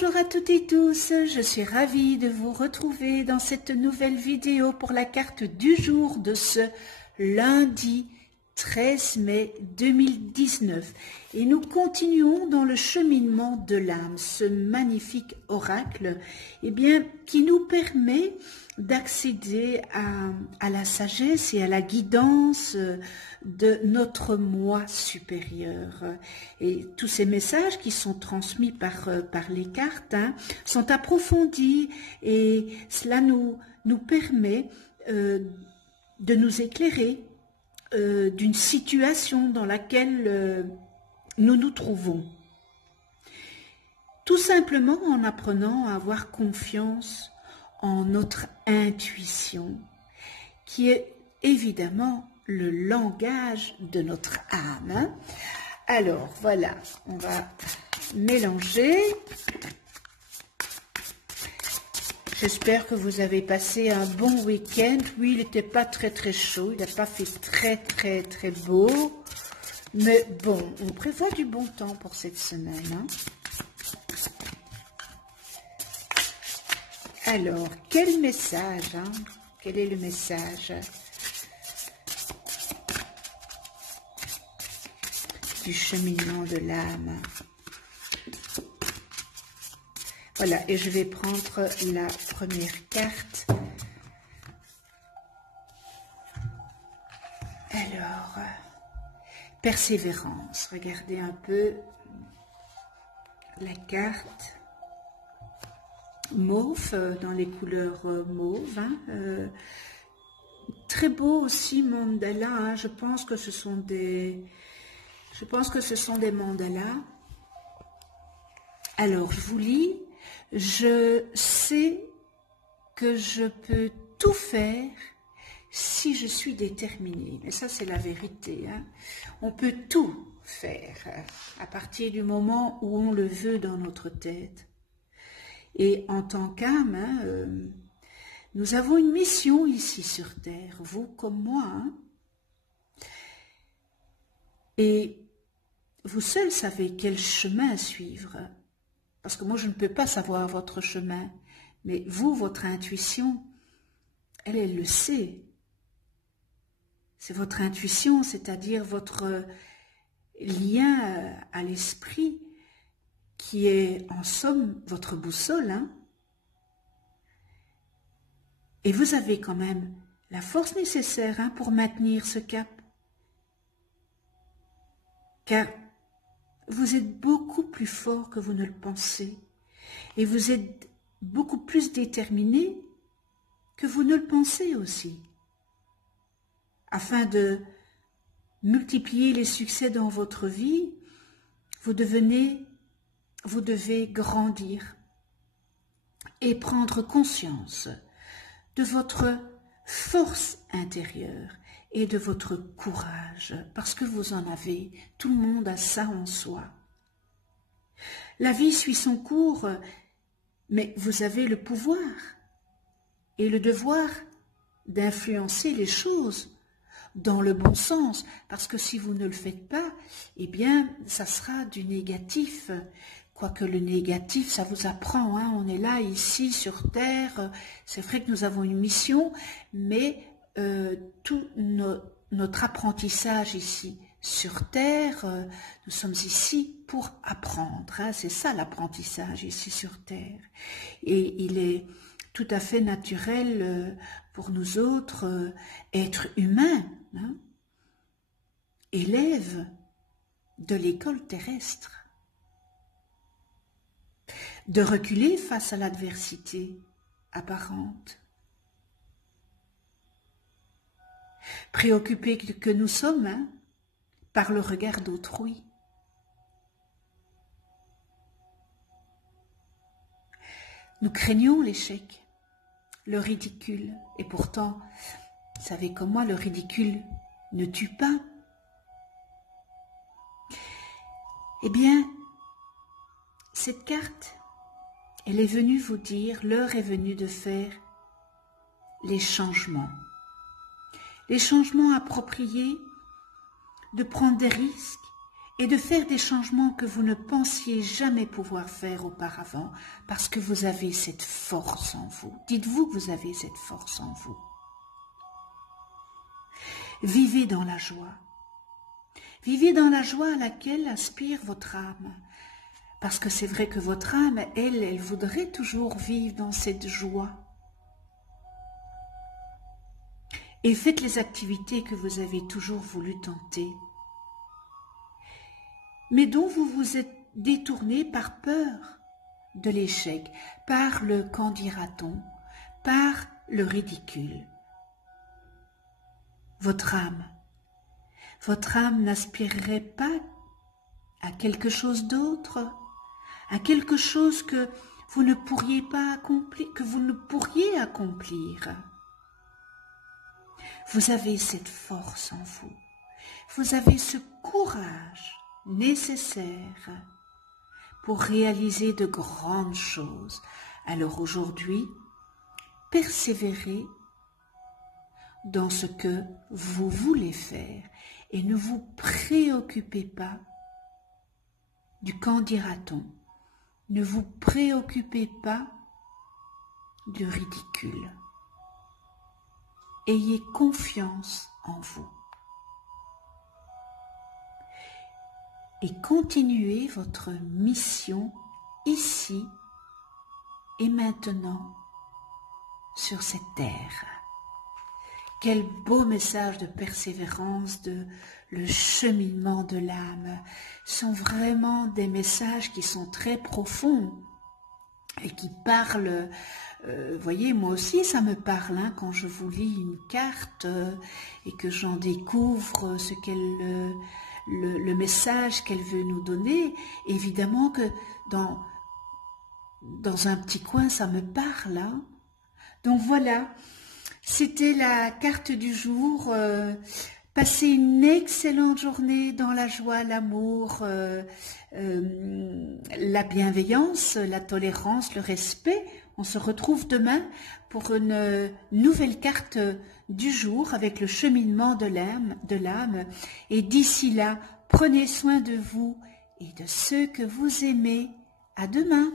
Bonjour à toutes et tous, je suis ravie de vous retrouver dans cette nouvelle vidéo pour la carte du jour de ce lundi 13 mai 2019. Et nous continuons dans le cheminement de l'âme, ce magnifique oracle qui nous permet d'accéder à la sagesse et à la guidance de notre moi supérieur. Et tous ces messages qui sont transmis par les cartes sont approfondis et cela nous permet de nous éclairer d'une situation dans laquelle nous nous trouvons. Tout simplement en apprenant à avoir confiance en notre intuition, qui est évidemment le langage de notre âme. Alors voilà, on va mélanger. J'espère que vous avez passé un bon week-end. Oui, il n'était pas très chaud, il n'a pas fait très beau. Mais bon, on prévoit du bon temps pour cette semaine. Alors, quel message Quel est le message du cheminement de l'âme? Voilà, et je vais prendre la première carte. Alors, persévérance. Regardez un peu la carte. Mauve, dans les couleurs mauves. Très beau aussi mandala. Je pense que ce sont des mandalas. Alors, je vous lis. Je sais que je peux tout faire si je suis déterminée. Mais ça, c'est la vérité. On peut tout faire à partir du moment où on le veut dans notre tête. Et en tant qu'âme, nous avons une mission ici sur Terre, vous comme moi. Et vous seuls savez quel chemin suivre. Parce que moi, je ne peux pas savoir votre chemin. Mais vous, votre intuition, elle le sait. C'est votre intuition, c'est-à-dire votre lien à l'esprit, qui est en somme votre boussole. Et vous avez quand même la force nécessaire pour maintenir ce cap. Car vous êtes beaucoup plus fort que vous ne le pensez. Et vous êtes beaucoup plus déterminé que vous ne le pensez aussi. Afin de multiplier les succès dans votre vie, vous devez grandir et prendre conscience de votre force intérieure et de votre courage, parce que vous en avez, tout le monde a ça en soi. La vie suit son cours, mais vous avez le pouvoir et le devoir d'influencer les choses dans le bon sens, parce que si vous ne le faites pas, ça sera du négatif. Quoique le négatif, ça vous apprend, on est là, ici, sur Terre, c'est vrai que nous avons une mission, mais tout notre apprentissage ici sur Terre, nous sommes ici pour apprendre, c'est ça l'apprentissage ici sur Terre. Et il est tout à fait naturel pour nous autres, êtres humains, élèves de l'école terrestre, de reculer face à l'adversité apparente. Préoccupés que nous sommes par le regard d'autrui. Nous craignons l'échec, le ridicule, et pourtant, vous savez comme moi, le ridicule ne tue pas. Cette carte, elle est venue vous dire, l'heure est venue de faire les changements appropriés, de prendre des risques et de faire des changements que vous ne pensiez jamais pouvoir faire auparavant, parce que vous avez cette force en vous. Dites-vous que vous avez cette force en vous. Vivez dans la joie. Vivez dans la joie à laquelle aspire votre âme. Parce que c'est vrai que votre âme, elle voudrait toujours vivre dans cette joie. Et faites les activités que vous avez toujours voulu tenter, mais dont vous vous êtes détourné par peur de l'échec, par le qu'en dira-t-on, par le ridicule. Votre âme n'aspirerait pas à quelque chose d'autre, à quelque chose que vous ne pourriez pas accomplir, que vous ne pourriez accomplir. Vous avez cette force en vous, vous avez ce courage nécessaire pour réaliser de grandes choses. Alors aujourd'hui, persévérez dans ce que vous voulez faire et ne vous préoccupez pas du qu'en dira-t-on. Ne vous préoccupez pas du ridicule. Ayez confiance en vous. Et continuez votre mission ici et maintenant sur cette terre. Quel beau message de persévérance, de le cheminement de l'âme. Ce sont vraiment des messages qui sont très profonds et qui parlent. Voyez, moi aussi ça me parle hein, quand je vous lis une carte et que j'en découvre ce qu'elle, le message qu'elle veut nous donner. Évidemment que dans un petit coin ça me parle. Hein. Donc voilà. C'était la carte du jour. Passez une excellente journée dans la joie, l'amour, la bienveillance, la tolérance, le respect. On se retrouve demain pour une nouvelle carte du jour avec le cheminement de l'âme. Et d'ici là, prenez soin de vous et de ceux que vous aimez. À demain.